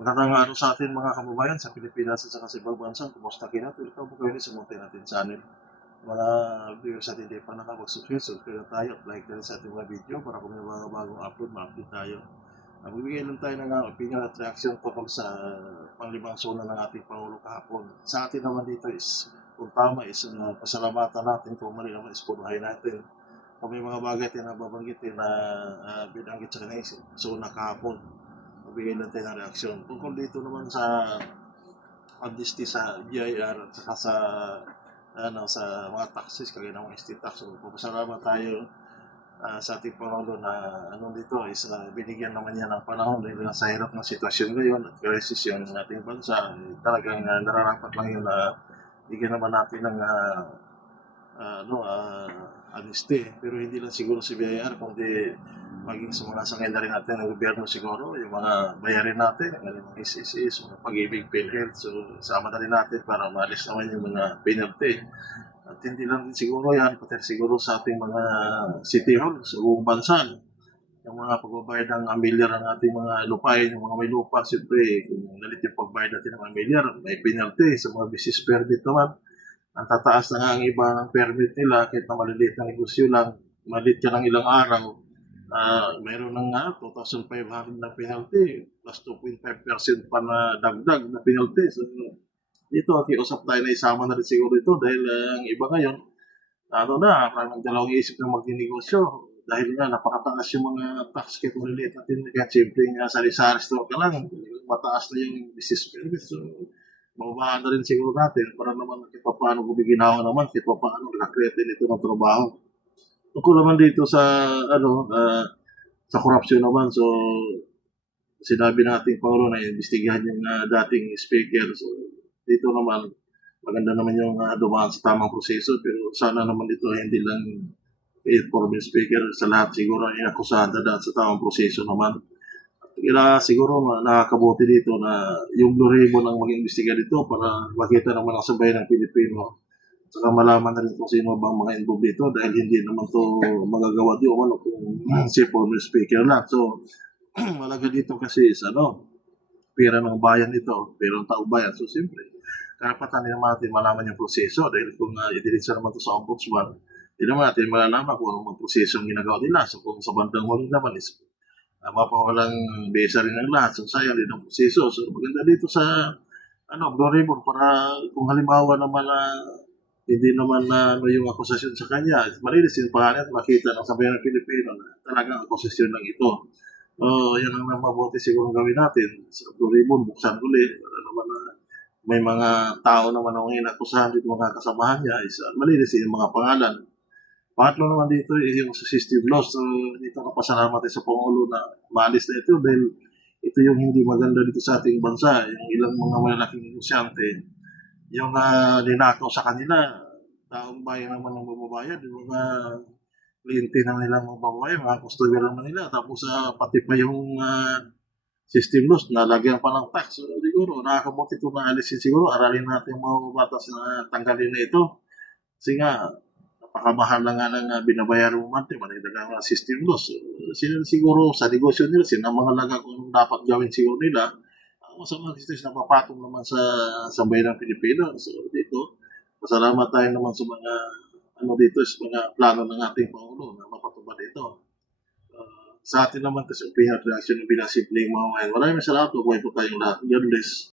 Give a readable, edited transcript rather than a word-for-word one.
Magandang araw sa atin mga kababayan sa Pilipinas at sa ibang bansa. Kumusta kayo natin? Ikaw po kayo sa Munti natin channel. Mga viewers natin hindi pa nakapag-subscribe, subscribe na tayo. Like na rin sa ating mga video para kung may mga bagong upload, ma-update tayo. Magbibigay lang tayo ng opinion at reaction tungkol sa panglimang suna ng ating Pangulo kahapon. Sa atin naman dito is, kung tama is pasalamatan natin, kung mali naman is punuhay natin. Kung may mga bagay tayo na babanggitin na binanggit sa kanya is suna kahapon, magbigay lang tayo ng reaksyon. Tungkol dito naman sa amnesty sa BIR at saka sa mga taxes, kagaya ng mga estate tax. So, papasalamat tayo sa ating Pangulo na dito is binigyan naman niya ng panahon dahil sa hirap ng sitwasyon ngayon at crisis yung ating bansa. Talagang nararapat lang yun na bigyan naman natin ng amnesty. Pero hindi lang siguro si BIR, kundi maging sa mga sangay na rin natin ng gobyerno siguro, yung mga bayarin natin, yung mga SSS, mga pag-ibig, PhilHealth. So, sama na rin natin para maalis naman yung mga penalty. At hindi lang din siguro yan, pati siguro sa ating mga city hall sa buong bansa. Yung mga pagbabayad ng amilyar ng ating mga lupain, yung mga may lupa, siyempre, kung nalit yung pagbayad natin ng amilyar, may penalty sa mga business permit naman. Ang tataas na nga ang ibang permit nila, kahit na maliliit na negosyo lang, maliit ka ng ilang araw, mayroon ng 2,500 na penalty, plus 2.5% pa na dagdag na penalty. So, dito, kiusap tayo na isama na rin siguro ito dahil ang iba ngayon, parang dalawang isip na magninegosyo dahil nga napakataas yung mga tax kahit maliliit natin, kaya simple nga sari-sari store ka lang, mataas na yung business permit. So, babaan na rin siguro natin para naman kahit paano gumiginawa naman, kahit paano nakakreate nito ng trabaho. Tungkol naman dito sa sa korupsyon naman, so sinabi ng ating Pangulo na imbestigahan yung dating speaker. So dito naman, maganda naman yung dumaan sa tamang proseso, pero sana naman ito hindi lang former speaker, sa lahat siguro inakusahan na sa tamang proseso naman. Kaya siguro nakakabuti dito na yung Blue Ribbon ang mag-imbestiga dito para makita naman ang sabay ng Pilipino. Saka malaman na rin kung sino bang mga involved dito dahil hindi naman to magagawa di o kung si former speaker lang. So, malaga dito kasi is pera ng bayan ito, pera ng taong bayan. So, siyempre, karapatan din naman natin malaman yung proseso dahil kung idiretso naman ito sa ombudsman, hindi naman natin malalaman kung anong proseso ang ginagawa nila. So, kung sa bandang huli naman is mapawalang besa rin ang lahat. So, sayang din ang proseso. So, maganda dito sa Blue Ribbon para kung halimbawa naman hindi naman yung akusasyon sa kanya, malinis yung pangalan at makita ng sabayan ng Pilipino na talagang akusasyon lang ito. Yan ang mabuti siguro gawin natin. Sa Blue Ribbon, buksan ulit. Para naman may mga tao naman ang inakusahan dito, mga kasamahan niya, is malinis yung mga pangalan. Pangatlo naman dito yung sa system loss. So, dito napasalamat sa Pangulo na maalis na ito dahil ito yung hindi maganda dito sa ating bansa. Yung ilang mga malalaking negosyante, yung ninakaw sa kanila, taong bayan naman ang mababayad, yung mga kliyente ng nilang mababayad, mga customer naman nila, tapos pati pa yung system loss, nalagyan pa ng tax. So, siguro, nakakabuti ito na alisin siguro, aralin natin yung mga batas na tanggalin na ito. Kasi nga, napakamahal na nga ng binabayaran mo monthly, managdagang system loss. Sila siguro sa negosyo nila, sila mga laga kung dapat gawin siguro nila, masamang situation na papatong naman sa bayan ng Pilipino. So dito, pasalamat tayo naman sa mga dito, sa mga plano ng ating Pangulo na mapatupad ito. Sa atin naman kasi opinion at reaction ng bilang simpleng mga ngayon. Maraming salamat po po tayong lahat. God bless.